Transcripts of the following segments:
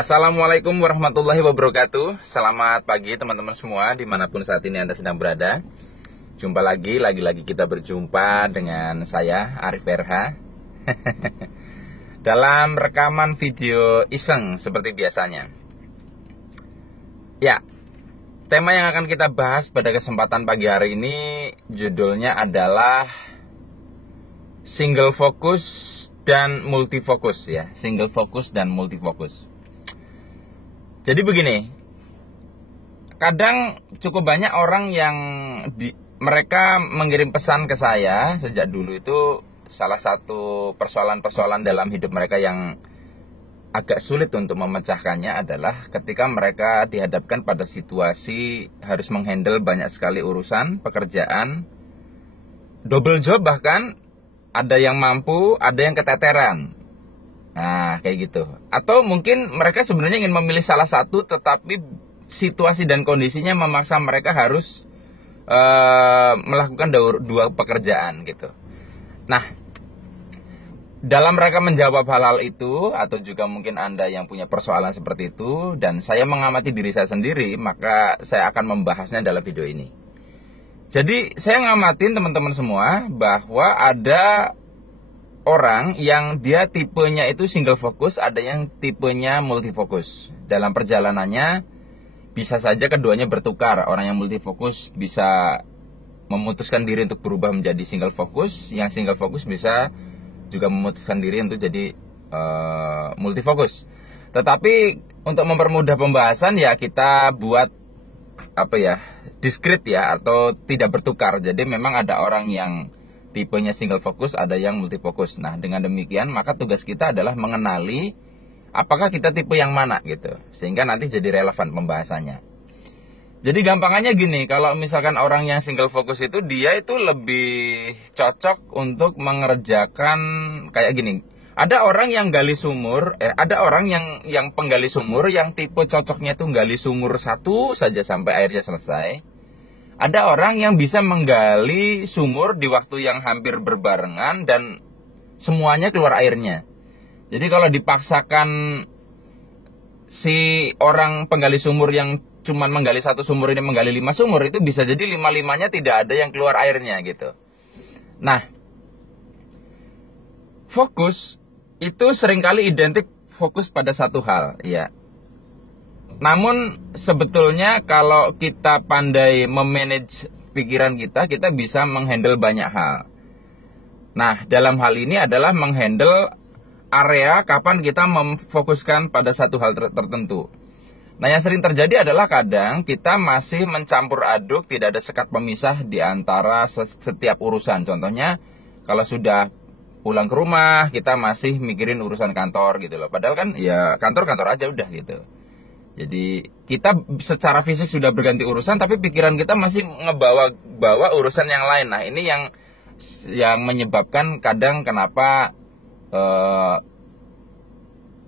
Assalamualaikum warahmatullahi wabarakatuh. Selamat pagi teman-teman semua dimanapun saat ini Anda sedang berada. Jumpa lagi kita berjumpa dengan saya Arif RH dalam rekaman video iseng seperti biasanya. Ya, tema yang akan kita bahas pada kesempatan pagi hari ini judulnya adalah single focus dan multifokus ya. Single focus dan multifokus. Jadi begini, kadang cukup banyak orang yang mereka mengirim pesan ke saya sejak dulu. Itu salah satu persoalan-persoalan dalam hidup mereka yang agak sulit untuk memecahkannya adalah ketika mereka dihadapkan pada situasi harus menghandle banyak sekali urusan, pekerjaan, double job bahkan, ada yang mampu, ada yang keteteran. Nah, kayak gitu. Atau mungkin mereka sebenarnya ingin memilih salah satu, tetapi situasi dan kondisinya memaksa mereka harus melakukan dua pekerjaan gitu. Nah, dalam mereka menjawab hal-hal itu, atau juga mungkin Anda yang punya persoalan seperti itu, dan saya mengamati diri saya sendiri, maka saya akan membahasnya dalam video ini. Jadi, saya ngamatin teman-teman semua bahwa ada orang yang dia tipenya itu single fokus, ada yang tipenya multifokus. Dalam perjalanannya bisa saja keduanya bertukar. Orang yang multifokus bisa memutuskan diri untuk berubah menjadi single fokus, yang single fokus bisa juga memutuskan diri untuk jadi multifokus. Tetapi untuk mempermudah pembahasan ya kita buat diskrit ya, atau tidak bertukar. Jadi memang ada orang yang tipenya single fokus, ada yang multifokus. Nah, dengan demikian maka tugas kita adalah mengenali apakah kita tipe yang mana gitu, sehingga nanti jadi relevan pembahasannya. Jadi gampangannya gini, kalau misalkan orang yang single fokus itu dia itu lebih cocok untuk mengerjakan kayak gini. Ada orang yang gali sumur, ada orang yang penggali sumur yang tipe cocoknya tuh gali sumur satu saja sampai airnya selesai. Ada orang yang bisa menggali sumur di waktu yang hampir berbarengan dan semuanya keluar airnya. Jadi kalau dipaksakan si orang penggali sumur yang cuma menggali satu sumur ini menggali 5 sumur, itu bisa jadi 5-5-nya tidak ada yang keluar airnya gitu. Nah, fokus itu seringkali identik fokus pada satu hal ya. Namun sebetulnya kalau kita pandai memanage pikiran kita bisa menghandle banyak hal. Nah, dalam hal ini adalah menghandle area kapan kita memfokuskan pada satu hal tertentu. Nah, yang sering terjadi adalah kadang kita masih mencampur aduk, tidak ada sekat pemisah di antara setiap urusan. Contohnya, kalau sudah pulang ke rumah, kita masih mikirin urusan kantor gitu loh. Padahal kan ya kantor-kantor aja udah gitu. Jadi kita secara fisik sudah berganti urusan, tapi pikiran kita masih ngebawa urusan yang lain. Nah, ini yang menyebabkan kadang kenapa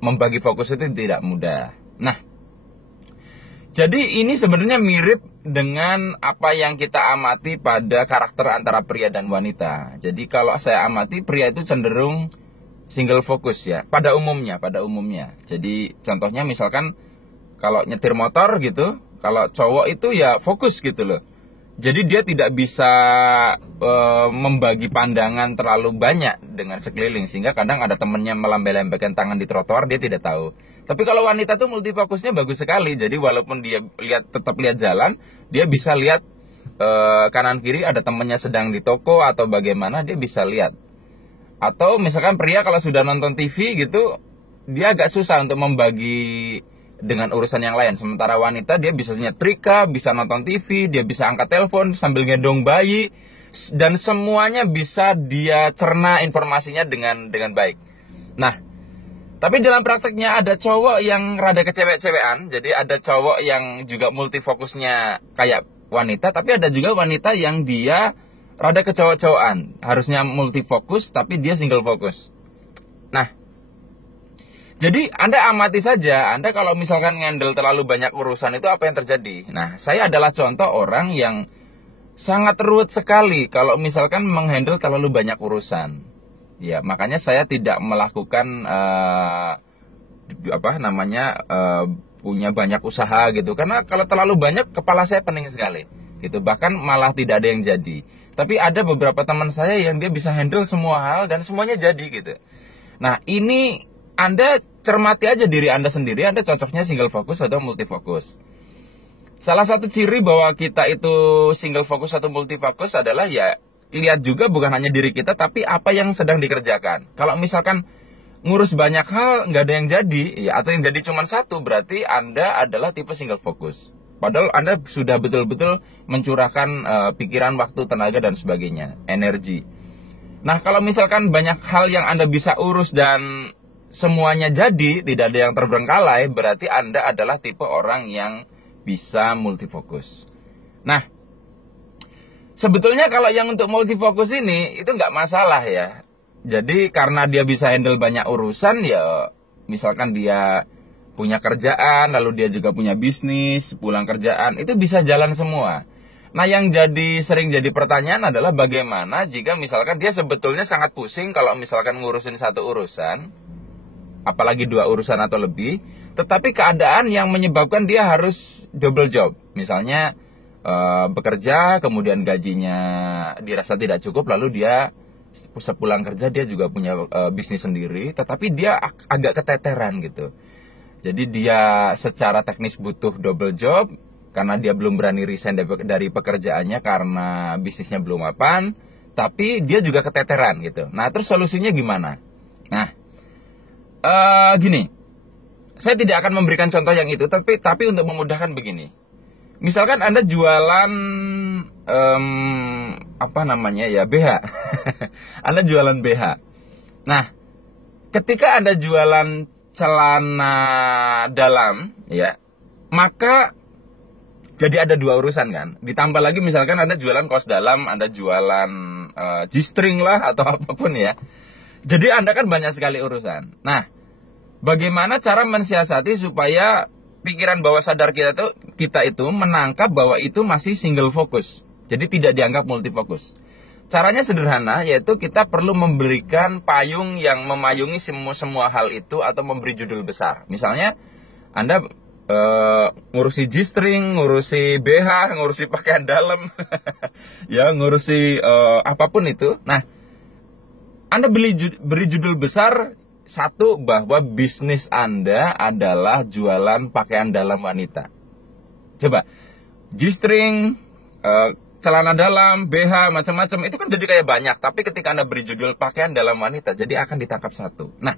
membagi fokus itu tidak mudah. Nah, jadi ini sebenarnya mirip dengan apa yang kita amati pada karakter antara pria dan wanita. Jadi kalau saya amati, pria itu cenderung single fokus ya, pada umumnya. Jadi contohnya misalkan kalau nyetir motor gitu, kalau cowok itu ya fokus gitu loh. Jadi dia tidak bisa membagi pandangan terlalu banyak dengan sekeliling, sehingga kadang ada temennya melambai-lambaikan tangan di trotoar, dia tidak tahu. Tapi kalau wanita tuh multifokusnya bagus sekali. Jadi walaupun dia tetap lihat jalan, dia bisa lihat kanan kiri ada temennya sedang di toko atau bagaimana, dia bisa lihat. Atau misalkan pria kalau sudah nonton TV gitu, dia agak susah untuk membagi dengan urusan yang lain. Sementara wanita dia bisa nyetrika, bisa nonton TV, dia bisa angkat telepon sambil gendong bayi, dan semuanya bisa dia cerna informasinya dengan baik. Nah, tapi dalam prakteknya ada cowok yang rada kecewek-cewekan. Jadi ada cowok yang juga multifokusnya kayak wanita, tapi ada juga wanita yang dia rada kecowok-cowokan. Harusnya multifokus tapi dia single fokus. Nah, jadi Anda amati saja, Anda kalau misalkan ngendel terlalu banyak urusan itu apa yang terjadi? Nah, saya adalah contoh orang yang sangat ruwet sekali kalau misalkan menghandle terlalu banyak urusan. Ya, makanya saya tidak melakukan punya banyak usaha gitu. Karena kalau terlalu banyak kepala saya pening sekali gitu, bahkan malah tidak ada yang jadi. Tapi ada beberapa teman saya yang dia bisa handle semua hal dan semuanya jadi gitu. Nah, ini Anda cermati aja diri Anda sendiri, Anda cocoknya single fokus atau multi fokus. Salah satu ciri bahwa kita itu single fokus atau multi fokus adalah ya lihat juga bukan hanya diri kita, tapi apa yang sedang dikerjakan. Kalau misalkan ngurus banyak hal nggak ada yang jadi, ya, atau yang jadi cuma satu, berarti Anda adalah tipe single fokus. Padahal Anda sudah betul-betul mencurahkan pikiran, waktu, tenaga, dan sebagainya, energi. Nah, kalau misalkan banyak hal yang Anda bisa urus dan semuanya jadi, tidak ada yang terbengkalai, berarti Anda adalah tipe orang yang bisa multifokus. Nah, sebetulnya kalau yang untuk multifokus ini, itu nggak masalah ya. Jadi karena dia bisa handle banyak urusan, ya misalkan dia punya kerjaan, lalu dia juga punya bisnis, pulang kerjaan, itu bisa jalan semua. Nah, yang sering jadi pertanyaan adalah bagaimana jika misalkan dia sebetulnya sangat pusing kalau misalkan ngurusin satu urusan, apalagi 2 urusan atau lebih, tetapi keadaan yang menyebabkan dia harus double job. Misalnya bekerja, kemudian gajinya dirasa tidak cukup, lalu dia sepulang kerja dia juga punya bisnis sendiri, tetapi dia agak keteteran gitu. Jadi dia secara teknis butuh double job, karena dia belum berani resign dari pekerjaannya karena bisnisnya belum mapan, tapi dia juga keteteran gitu. Nah, terus solusinya gimana? Nah, gini, saya tidak akan memberikan contoh yang itu, tapi untuk memudahkan begini. Misalkan Anda jualan BH. Anda jualan BH. Nah, ketika Anda jualan celana dalam, ya, maka jadi ada 2 urusan kan. Ditambah lagi misalkan Anda jualan kaos dalam, Anda jualan G-string lah atau apapun ya. Jadi Anda kan banyak sekali urusan. Nah, bagaimana cara mensiasati supaya pikiran bawah sadar kita itu menangkap bahwa itu masih single fokus. Jadi tidak dianggap multifokus. Caranya sederhana, yaitu kita perlu memberikan payung yang memayungi semua hal itu atau memberi judul besar. Misalnya Anda ngurusi G-string, ngurusi BH, ngurusi pakaian dalam, ya, ngurusi apapun itu. Nah, Anda beri judul besar, satu, bahwa bisnis Anda adalah jualan pakaian dalam wanita. Coba, G-string, celana dalam, BH, macam-macam, itu kan jadi kayak banyak. Tapi ketika Anda beri judul pakaian dalam wanita, jadi akan ditangkap satu. Nah,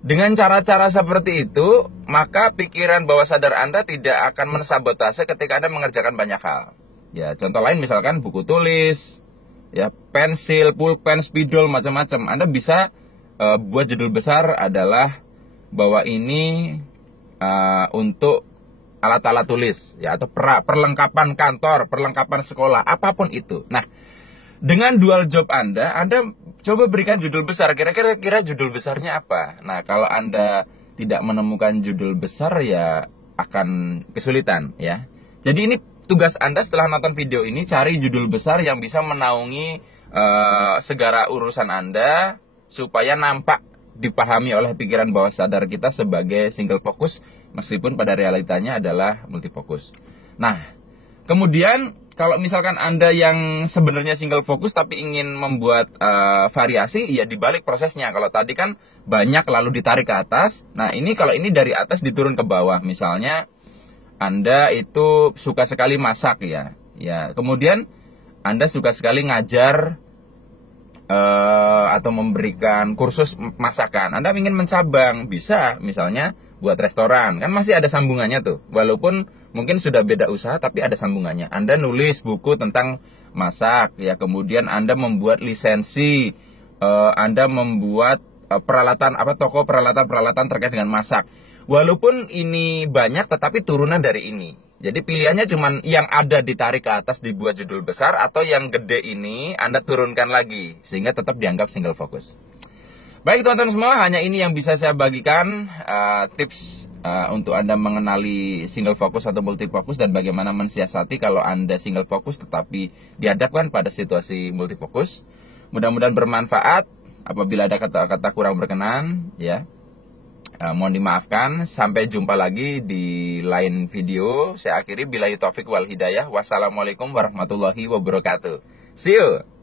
dengan cara-cara seperti itu, maka pikiran bawah sadar Anda tidak akan mensabotase ketika Anda mengerjakan banyak hal. Ya, contoh lain misalkan buku tulis, ya, pensil, pulpen, spidol, macam-macam. Anda bisa buat judul besar adalah bahwa ini untuk alat-alat tulis, ya, atau perlengkapan kantor, perlengkapan sekolah, apapun itu. Nah, dengan dual job Anda coba berikan judul besar. Kira-kira judul besarnya apa? Nah, kalau Anda tidak menemukan judul besar, ya akan kesulitan, ya. Jadi ini tugas Anda setelah nonton video ini, cari judul besar yang bisa menaungi segala urusan Anda, supaya nampak dipahami oleh pikiran bawah sadar kita sebagai single fokus, meskipun pada realitanya adalah multifokus. Nah, kemudian kalau misalkan Anda yang sebenarnya single fokus tapi ingin membuat variasi, ya dibalik prosesnya. Kalau tadi kan banyak lalu ditarik ke atas. Nah, kalau ini dari atas diturun ke bawah. Misalnya Anda itu suka sekali masak, ya. Ya, kemudian Anda suka sekali ngajar atau memberikan kursus masakan. Anda ingin mencabang, bisa misalnya buat restoran, kan masih ada sambungannya tuh. Walaupun mungkin sudah beda usaha, tapi ada sambungannya. Anda nulis buku tentang masak, ya, kemudian Anda membuat lisensi, Anda membuat toko peralatan terkait dengan masak. Walaupun ini banyak, tetapi turunan dari ini. Jadi pilihannya cuma yang ada ditarik ke atas dibuat judul besar, atau yang gede ini Anda turunkan lagi sehingga tetap dianggap single fokus. Baik teman-teman semua, hanya ini yang bisa saya bagikan tips untuk Anda mengenali single fokus atau multi fokus dan bagaimana mensiasati kalau Anda single fokus tetapi dihadapkan pada situasi multi fokus. Mudah-mudahan bermanfaat. Apabila ada kata-kata kurang berkenan, ya, Mohon dimaafkan. Sampai jumpa lagi di lain video. Saya akhiri billahi taufik wal hidayah. Wassalamualaikum warahmatullahi wabarakatuh. See you.